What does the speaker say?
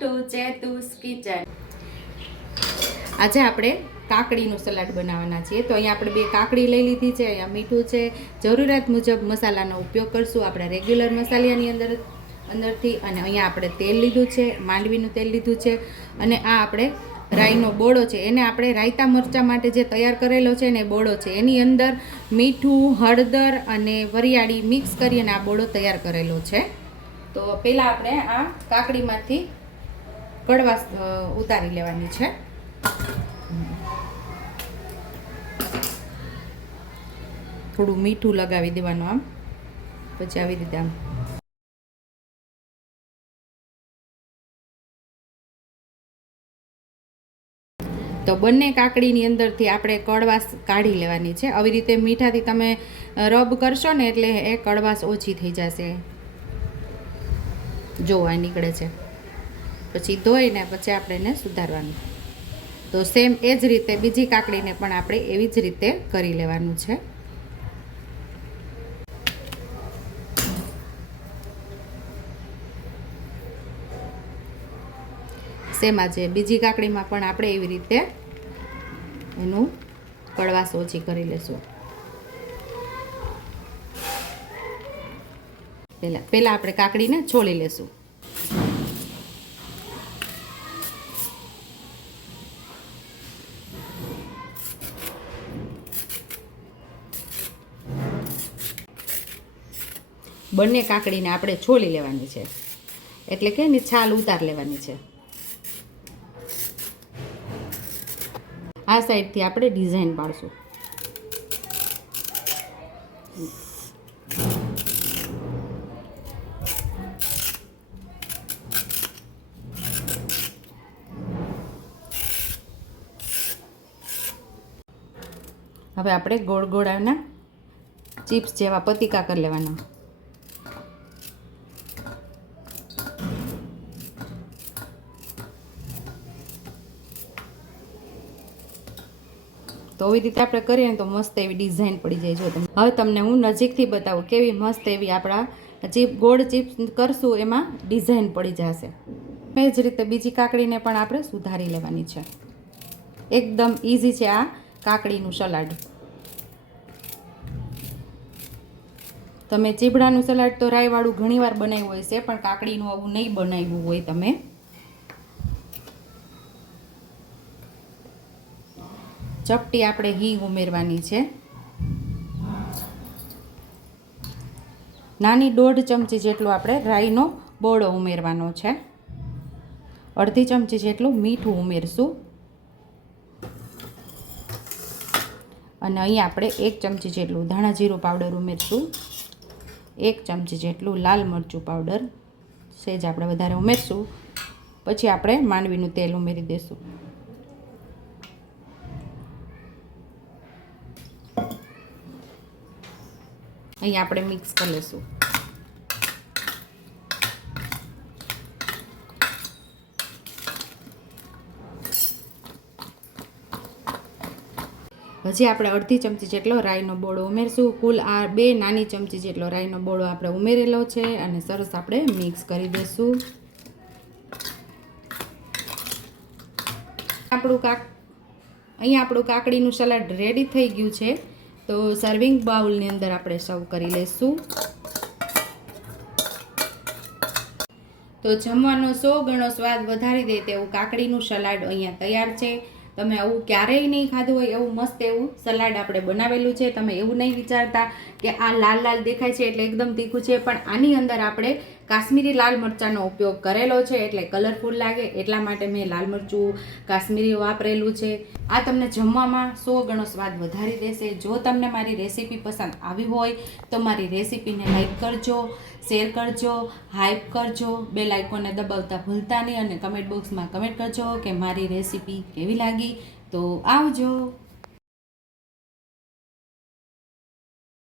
Two ચેતુસ kitchen. આજે આપણે કાકડીનું salad બનાવવાના છીએ. તો અહીંયા આપણે 2 કાકડી લઈ લીધી છે. અહીંયા મીઠું છે. જરૂરિયાત મુજબ મસાલાનો ઉપયોગ કરશું આપણે રેગ્યુલર મસાલાની અંદરથી. અને અહીંયા આપણે તેલ લીધું છે, માંડવીનું તેલ લીધું છે. અને આ આપણે રાઈનો બોળો છે, એને આપણે રાયતા મરચાં માટે જે તૈયાર કરેલો છે ને બોળો છે, એની અંદર મીઠું, હળદર અને વરિયાળી મિક્સ કરી અને આ બોળો તૈયાર કરેલો છે. તો પહેલાં આપણે આ કાકડીમાંથી કડવાશ ઉતારી લેવાની છે. થોડું મીઠું લગાવી દેવાનું આમ, પછી આવી રીતે આમ તો બંને કાકડીની અંદરથી આપણે કડવાશ કાઢી લેવાની છે. આવી રીતે મીઠાથી તમે રબ કરશો ને એટલે એ કડવાશ ઓછી થઈ જશે. જોવા નીકળે છે. પછી ધોઈને પછી આપણે એને સુધારવાનું. તો સેમ એ જ રીતે બીજી કાકડીને પણ આપણે એવી જ રીતે કરી લેવાનું છે. સેમ આજે બીજી કાકડીમાં પણ આપણે એવી રીતે એનું કડવાશ ઓછી કરી લેશું. પહેલાં આપણે કાકડીને છોલી લેશું. બંને કાકડીને આપણે છોલી લેવાની છે, એટલે કે એની છાલ ઉતાર લેવાની છે. આ સાઈડથી આપણે ડિઝાઇન પાડશું. હવે આપણે ગોળ ગોળાના ચિપ્સ જેવા પતીકા કરી લેવાના. તો આવી રીતે આપણે કરીએ ને તો મસ્ત એવી ડિઝાઇન પડી જાય. જો હવે તમને હું નજીકથી બતાવું કેવી મસ્ત એવી આપણા ગોળ ચિપ્સ કરશું એમાં ડિઝાઇન પડી જશે. એ જ રીતે બીજી કાકડીને પણ આપણે સુધારી લેવાની છે. એકદમ ઇઝી છે આ કાકડીનું સલાડ. તમે ચીબડાનું સલાડ તો રાઈવાળું ઘણીવાર બનાવ્યું હોય છે, પણ કાકડીનું આવું નહીં બનાવ્યું હોય તમે. ચપટી આપણે હિંગ ઉમેરવાની છે. નાની 1.5 ચમચી જેટલો આપણે રાઈનો બોળો ઉમેરવાનો છે. અડધી ચમચી જેટલું મીઠું ઉમેરશું. અને અહીં આપણે 1 ચમચી જેટલું ધાણા જીરું પાવડર ઉમેરશું. 1 ચમચી જેટલું લાલ મરચું પાવડર સહેજ આપણે વધારે ઉમેરશું. પછી આપણે માંડવીનું તેલ ઉમેરી દઈશું. અહીં આપણે મિક્સ કરી લઈશું. હજી આપણે અડધી ચમચી જેટલો રાઈનો બોળો ઉમેરશું. કુલ આ 2 નાની ચમચી જેટલો રાઈનો બોળો આપણે ઉમેરેલો છે. અને સરસ આપણે મિક્સ કરી દઈશું. અહીંયા આપણું કાકડીનું સલાડ રેડી થઈ ગયું છે. તો સર્વિંગ બાઉલની અંદર આપણે સર્વ કરી લઈશું. તો જમવાનો 100 ગણો સ્વાદ વધારી દે તેવું કાકડીનું સલાડ અહીંયા તૈયાર છે. તમે આવું ક્યારેય નહીં ખાધું હોય એવું મસ્ત એવું સલાડ આપણે બનાવેલું છે. તમે એવું નહીં વિચારતા કે આ લાલ લાલ દેખાય છે એટલે એકદમ તીખું છે, પણ આની અંદર આપણે કાશ્મીરી લાલ મરચાંનો ઉપયોગ કરેલો છે એટલે કલરફુલ લાગે એટલા માટે મેં લાલ મરચું કાશ્મીરી વાપરેલું છે. આ તમને જમવામાં 100 ગણો સ્વાદ વધારી દેશે. જો તમને મારી રેસીપી પસંદ આવી હોય તો મારી રેસીપીને લાઈક કરજો, શેર કરજો, હાઈપ કરજો, બેલ આઇકોનને દબાવતા ભૂલતા નહીં. અને કમેન્ટ બોક્સમાં કમેન્ટ કરજો કે મારી રેસીપી કેવી લાગી. તો આવજો.